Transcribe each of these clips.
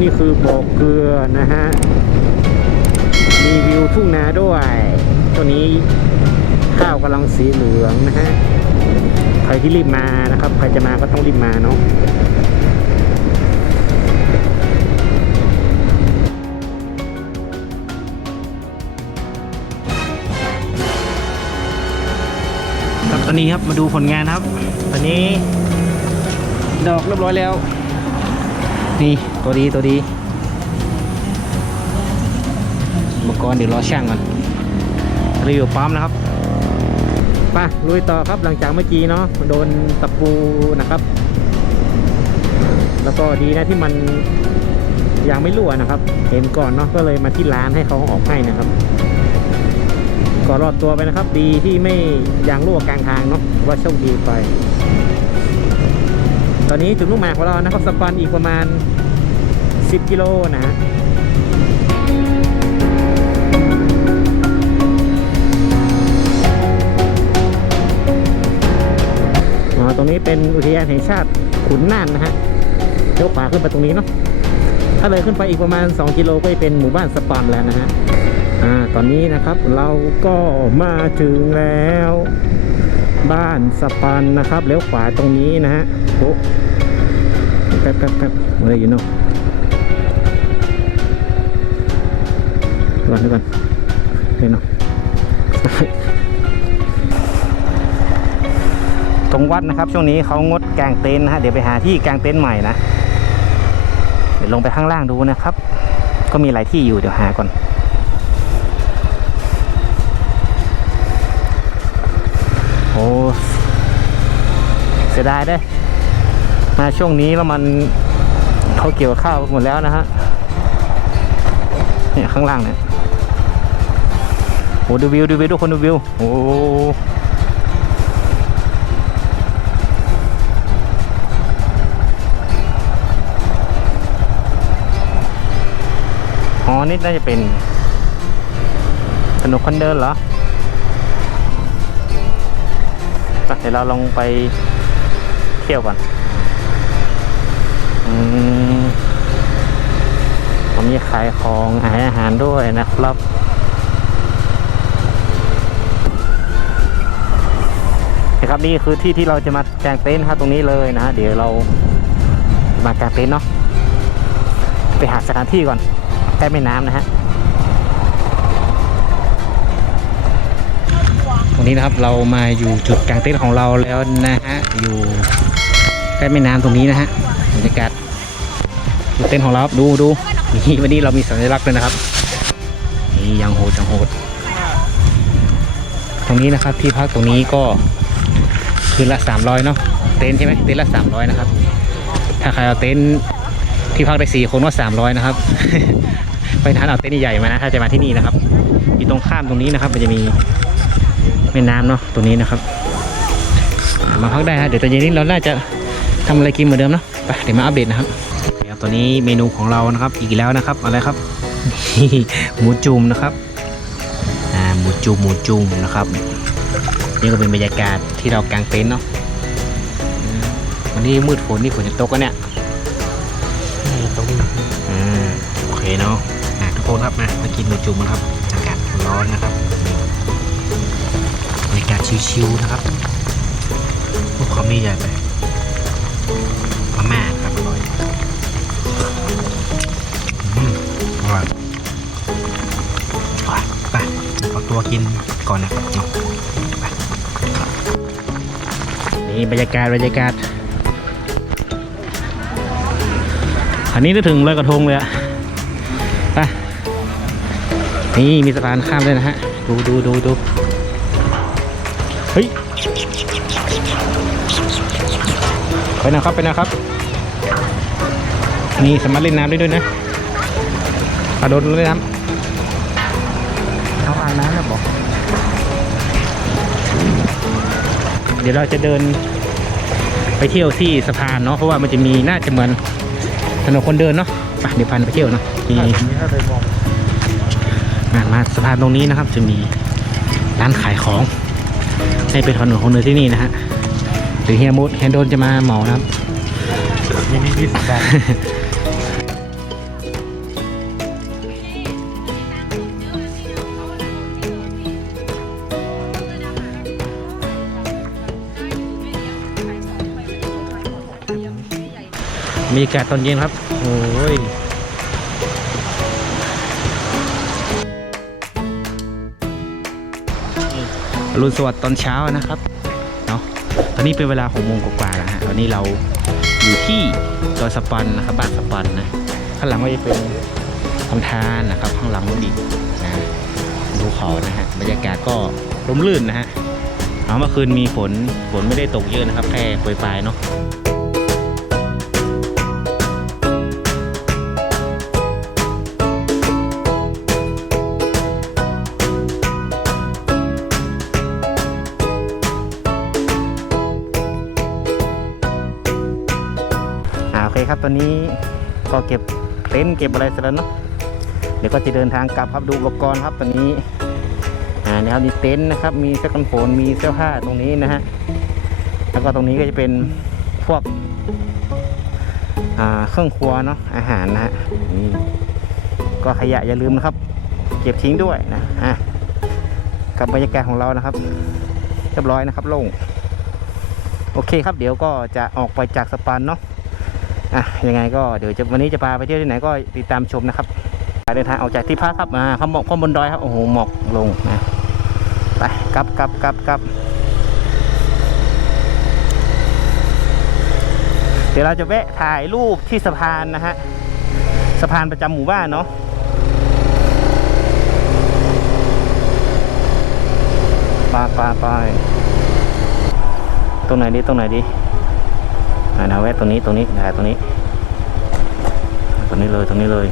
นี่คือบ่อเกลือนะฮะ มีวิวทุ่งนาด้วย ตัวนี้ข้าวกำลังสีเหลืองนะฮะ ใครที่รีบมานะครับ ใครจะมาก็ต้องรีบมาเนาะครับตอนนี้ครับมาดูผลงานครับ ตอนนี้ ดอกเรียบร้อยแล้ว นี่ ตัวดีตัวดีอุปกรณ์เดี๋ยวรอช่างก่อนรีวิวปั๊มนะครับไปลุยต่อครับหลังจากเมื่อกี้เนาะโดนตะปูนะครับ แล้วก็ดีนะที่มันยังไม่รั่วนะครับ เห็นก่อนเนาะก็เลยมาที่ร้านให้เขาออกให้นะครับก็รอดตัวไปนะครับ ดีที่ไม่ยางรั่วกลางทางเนาะว่าโชคดีไป ตอนนี้จุดมุ่งหมายของเรานะครับสปันอีกประมาณ 10 กิโลนะฮะอ๋อตรงนี้เป็นอุทยานแห่งชาติขุนน่านนะฮะเลี้ยวขวาขึ้นไปตรงนี้เนาะถ้าเลยขึ้นไปอีกประมาณ 2 กิโลก็จะเป็นหมู่บ้านสปันแล้วนะฮะอ่าตอนนี้นะครับเราก็มาถึงแล้ว บ้านสปันนะครับเลี้ยวขวาตรงนี้นะฮะโอ้แป๊บแป๊บแป๊บอะไรอยู่เนาะ รอดูกันเห็นเนาะตรงวัดนะครับ ช่วงนี้เขางดกางเต็นท์นะฮะเดี๋ยวไปหาที่กางเต็นท์ใหม่นะเดี๋ยวลงไปข้างล่างดูนะครับ ก็มีหลายที่อยู่เดี๋ยวหาก่อนโอ้เสียดายเด้มาช่วงนี้แล้วมันเขาเกี่ยวข้าวหมดแล้วนะฮะเนี่ยข้างล่างเนี่ย โอ้ดูวิวดูวิวทุกคนดูวิวโอ้อ๋อนี่น่าจะเป็นถนนคนเดินเหรอเดี๋ยวเราลองไปเที่ยวก่อนอืมผมมีขายของขายอาหารด้วยนะครับ นะครับนี่คือที่ที่เราจะมากางเต็นท์ครับตรงนี้เลยนะฮะเดี๋ยวเรามากางเต็นท์เนาะไปหาสถานที่ก่อนใกล้แม่น้ำนะฮะตรงนี้นะครับเรามาอยู่จุดกลางเต็นท์ของเราแล้วนะฮะอยู่ใกล้แม่น้ำตรงนี้นะฮะบรรยากาศจุดเต็นท์ของเราดูดูนี่วันนี้เรามีสัญลักษณ์ด้วยนะครับนี่ยังโหดยังโหดตรงนี้นะครับที่พักตรงนี้ก็ คืนละ 300เนาะเต็นท์ใช่ไหมเต็นท์ละ 300 นะครับ ถ้าใครเอาเต็นท์ที่พักได้สี่คนก็300 นะครับ ไปทานเอาเต็นท์ใหญ่ๆมานะถ้าจะมาที่นี่นะครับอยู่ตรงข้ามตรงนี้นะครับ มันจะมีแม่น้ำเนาะตัวนี้นะครับ มาพักได้ฮะเดี๋ยวตอนเย็นนี้เราน่าจะทำอะไรกินเหมือนเดิมเนาะไปเดี๋ยวมาอัปเดตนะครับครับตัวนี้เมนูของเรานะครับอีกแล้วนะครับอะไรครับหมูจุ่มนะครับอ่าหมูจุ่มหมูจุ่มนะครับ นี่ก็เป็นบรรยากาศที่เรากางเต็นท์เนาะอืมวันนี้มืดฝนนี่ฝนจะตกกันเนี่ยอ่าโอเคเนาะอะทุกคนครับมามากินหมูจุ่มกันครับอากาศร้อนนะครับบรรยากาศชิวๆนะครับพวกเขาไม่ใหญ่ไปมาม่าครับอร่อยอืมอร่อยไปไปเอาตัวกินก่อนนะครับเนาะไป นี่บรรยากาศบรรยากาศ อันนี้นึกถึงลอยกระทงเลยอะไปนี่มีสะพานข้ามด้วยนะฮะ ดูดูดูดูเฮ้ย ไปนะครับไปนะครับ นี่สามารถเล่นน้ำได้ด้วยนะกระโดดเล่นน้ำเขาอ่างน้ำแล้วบอก ดี๋ยวเราจะเดินไปเที่ยวที่สะพานเนาะเพราะว่ามันจะมีน่าจะเหมือนถนนคนเดินเนาะไปเดี๋ยวพันไปเที่ยวเนาะนี่มามาสะพานตรงนี้นะครับ จะมีร้านขายของให้เป็นถนนคนเดินที่นี่นะฮะหรือเฮียมุดเฮียโดนจะมาเหมานะครับมีมียี่สิบบาท บรรยากาศตอนเย็นครับ โอ้ยรุณสวัสดิ์ตอนเช้านะครับ เนาะตอนนี้เป็นเวลาหกโมงกว่าๆแล้วฮะตอนนี้เราอยู่ที่ดอยสปันนะครับบ้านสปันนะ ข้างหลังก็จะเป็นลำธารนะครับ ข้างหลังนู้นอีกนะดูเขานะฮะบรรยากาศก็ร่มรื่นนะฮะเอาเมื่อคืนมีฝนฝนไม่ได้ตกเยอะนะครับ แค่โปรยปลายเนาะ ครับตอนนี้ก็เก็บเต็นท์เก็บอะไรเสร็จแล้วเนาะเดี๋ยวก็จะเดินทางกลับครับดูอุปกรณ์ครับตอนนี้อ่านี่ครับมีเต็นท์นะครับ มีเสื้อกันฝนมีเสื้อผ้าตรงนี้นะฮะแล้วก็ตรงนี้ก็จะเป็นพวกเครื่องครัวเนาะอาหารนะฮะนี่ก็ขยะอย่าลืมนะครับ เก็บทิ้งด้วยนะอะกับบรรยากาศของเรานะครับเรียบร้อยนะครับโล่งโอเคครับเดี๋ยวก็จะออกไปจากสปันเนาะ อะยังไงก็เดี๋ยวจะวันนี้จะพาไปเที่ยวที่ไหนก็ติดตามชมนะครับเดินทางออกจากที่พักครับมาข้ามข้ามบนดอยครับโอ้โหหมอกลงนะไปกลับกลับกลับกลับเดี๋ยวเราจะแวะถ่ายรูปที่สะพานนะฮะสะพานประจำหมู่บ้านเนาะไปไปไปตรงไหนดีตรงไหนดี นะแวะตรงนี้ตรงนี้นะตรงนี้ตรงนี้เลยตรงนี้เลย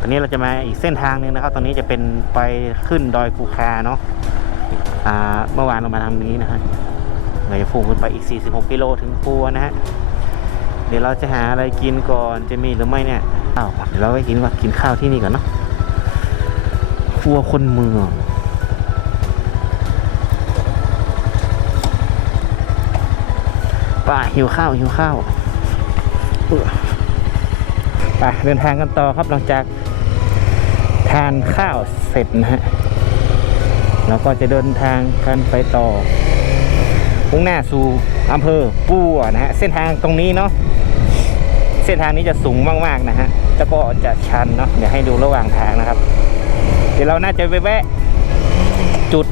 ตอนนี้เราจะมาอีกเส้นทางหนึ่งนะครับ ตอนนี้จะเป็นไปขึ้นดอยคูคาเนาะอ่าเมื่อวานเรามาทางนี้นะฮะ เราจะฟุ้งขึ้นไปอีก 46 กิโลถึงปัวนะฮะ เดี๋ยวเราจะหาอะไรกินก่อนจะมีหรือไม่เนี่ยข้าวเดี๋ยวเราไปกินว่ากินข้าวที่นี่ก่อนเนาะครัวคนเมืองป่าหิวข้าวหิวข้าวเอื้อไปเดินทางกันต่อครับหลังจากทานข้าวเสร็จนะฮะเราก็จะเดินทางกันไปต่อ มุ่งหน้าสู่อำเภอปัวนะฮะเส้นทางตรงนี้เนาะเส้นทางนี้จะสูงมากๆนะฮะแล้วก็จะชันเนาะเดี๋ยวให้ดูระหว่างทางนะครับ เดี๋ยวเราน่าจะไปแวะจุด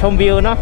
ชมวิวเนาะ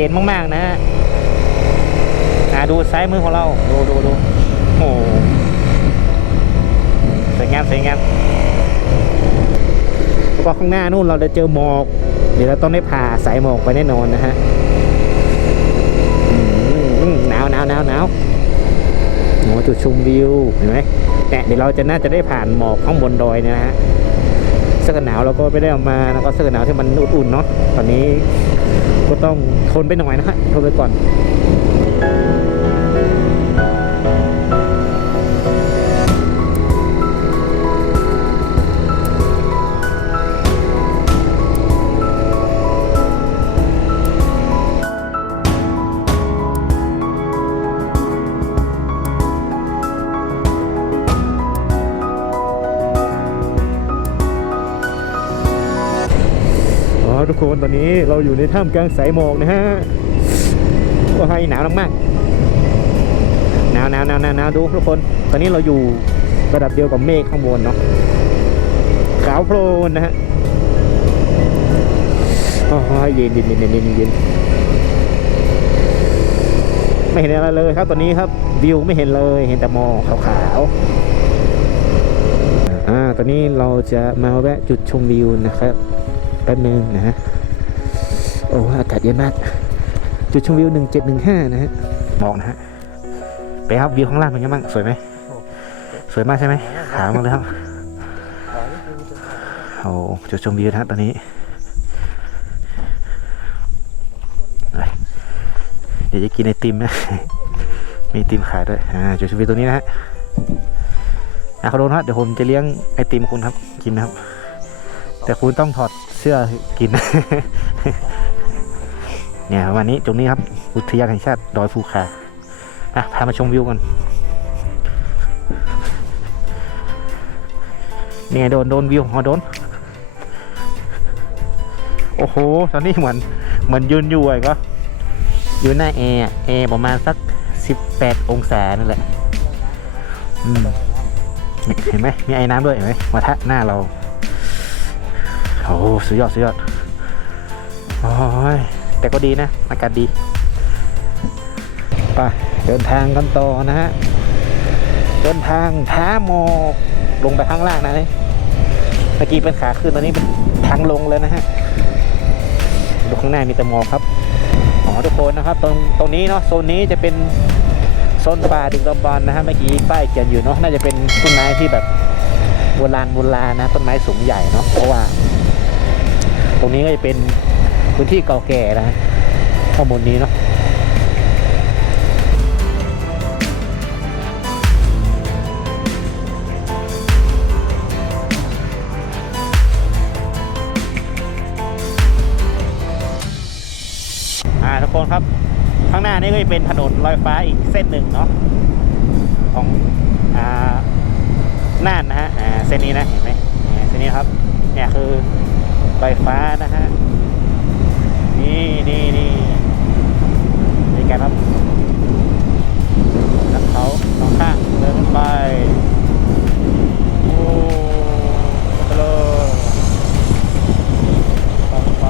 นี้อากาศเย็นมากๆนะฮะดูซ้ายมือของเรา ดูดูดูโอ้โหสวยงามสวยงามแล้วก็ข้างหน้านู่นเราจะเจอหมอก เดี๋ยวเราต้องได้ผ่าสายหมอกไปแน่นอนนะฮะหนาวหนาวหนาวหนาวโอ้จุดชมวิวเห็นไหมเนี่เดี๋ยวเราจะน่าจะได้ผ่านหมอกข้างบนดอยเนี่ยนะฮะเสื้อกันหนาวเราก็ไม่ได้เอามาแล้วก็เสื้อกันหนาวที่มันอุ่นๆเนาะตอนนี้ ก็ต้องทนไปหน่อยนะฮะทนไปก่อน นตอนนี้เราอยู่ในถ้ำกลางสายหมอกนะฮะก็ให้หนาวมากๆหนาวหนาวหนาวหนาวหนาวดูทุกคน ตอนนี้เราอยู่ระดับเดียวกับเมฆข้างบนเนาะขาวโพลนนะฮะโอ้ยเย็นเย็นเย็นเย็นเย็นไม่เห็นอะไรเลยครับตอนนี้ครับวิวไม่เห็นเลยเห็นแต่หมอกขาวๆอ่าตอนนี้เราจะมาแวะจุดชมวิวนะครับ ป๊บนึงนะฮะ โอ้อากาศเย็นมาก จุดชมวิว 1715 นะฮะ มองนะฮะ ไปครับวิวข้างล่างเป็นไงบ้าง สวยไหม สวยมากใช่ไหมขาวมากเลยครับโอ้จุดชมวิวนะตอนนี้เดี๋ยวจะกินไอติมนะ มีไอติมขายด้วย อ่า จุดชมวิวตรงนี้นะฮะอะขอโทษนะเดี๋ยวผมจะเลี้ยงไอติมคุณครับ กินนะครับ แต่คุณต้องถอดเสื้อกิน เนี่ยวันนี้ตรงนี้ครับ อุทยานแห่งชาติดอยภูคาอะพามาชมวิวกันนี่ไงโดนโดนวิวฮอโดน โอ้โห ตอนนี้เหมือนเหมือนยืนอยู่ไอ้ก็อยู่หน้าแอร์แอร์ประมาณสัก 18 องศานั่นแหละอืมเห็นไหมมีไอ้น้ำด้วยเห็นไหมมาทะหน้าเรา โอ้สุดยอดสุดยอดโอ้ยแต่ก็ดีนะ อากาศดี ไป เดินทางกันต่อนะฮะ เดินทางท้าหมอกลงไปข้างล่างนะนี่เมื่อกี้เป็นขาขึ้นตอนนี้เป็นทางลงเลยนะฮะดูข้างหน้ามีแต่หมอกครับอ๋อทุกคนนะครับ ตรงตรงนี้เนาะโซนนี้จะเป็นโซนป่าดึกดำบรรพ์นะฮะเมื่อกี้ป้ายเขียนอยู่เนาะน่าจะเป็นต้นไม้ที่แบบโบราณโบราณนะต้นไม้สูงใหญ่เนาะเพราะว่า ตรงนี้ก็จะเป็นพื้นที่เก่าแก่นะข้อมูลนี้เนาะอ่าทุกคนครับ ข้างหน้านี่ก็จะเป็นถนนลอยฟ้าอีกเส้นหนึ่งเนาะของอ่าน่านนะฮะอ่าเส้นนี้นะเห็นไหมเนี่ยเส้นนี้ครับเนี่ยคือ ลอยฟ้านะฮะ นี่นี่นี่นี่กันครับนักเขาสองข้างเดินไป โอ้ไปเลยไปไป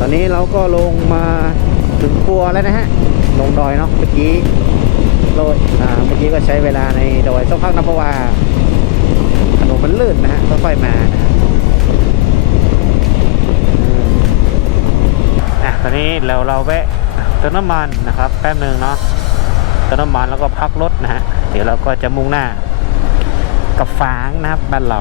ตอนนี้เราก็ลงมา ถึงครัวแล้วนะฮะ ลงดอยเนาะเมื่อกี้โรยอ่าเมื่อกี้ก็ใช้เวลาในดอยสักพักนะเพราะว่าถนนมันลื่นนะฮะค่อยๆมานะอะตอนนี้เราเราแวะเติมน้ำมันนะครับ แป๊บหนึ่งเนาะเติมน้ำมันแล้วก็พักรถนะฮะเดี๋ยวเราก็จะมุ่งหน้ากับฝางนะครับบ้านเรา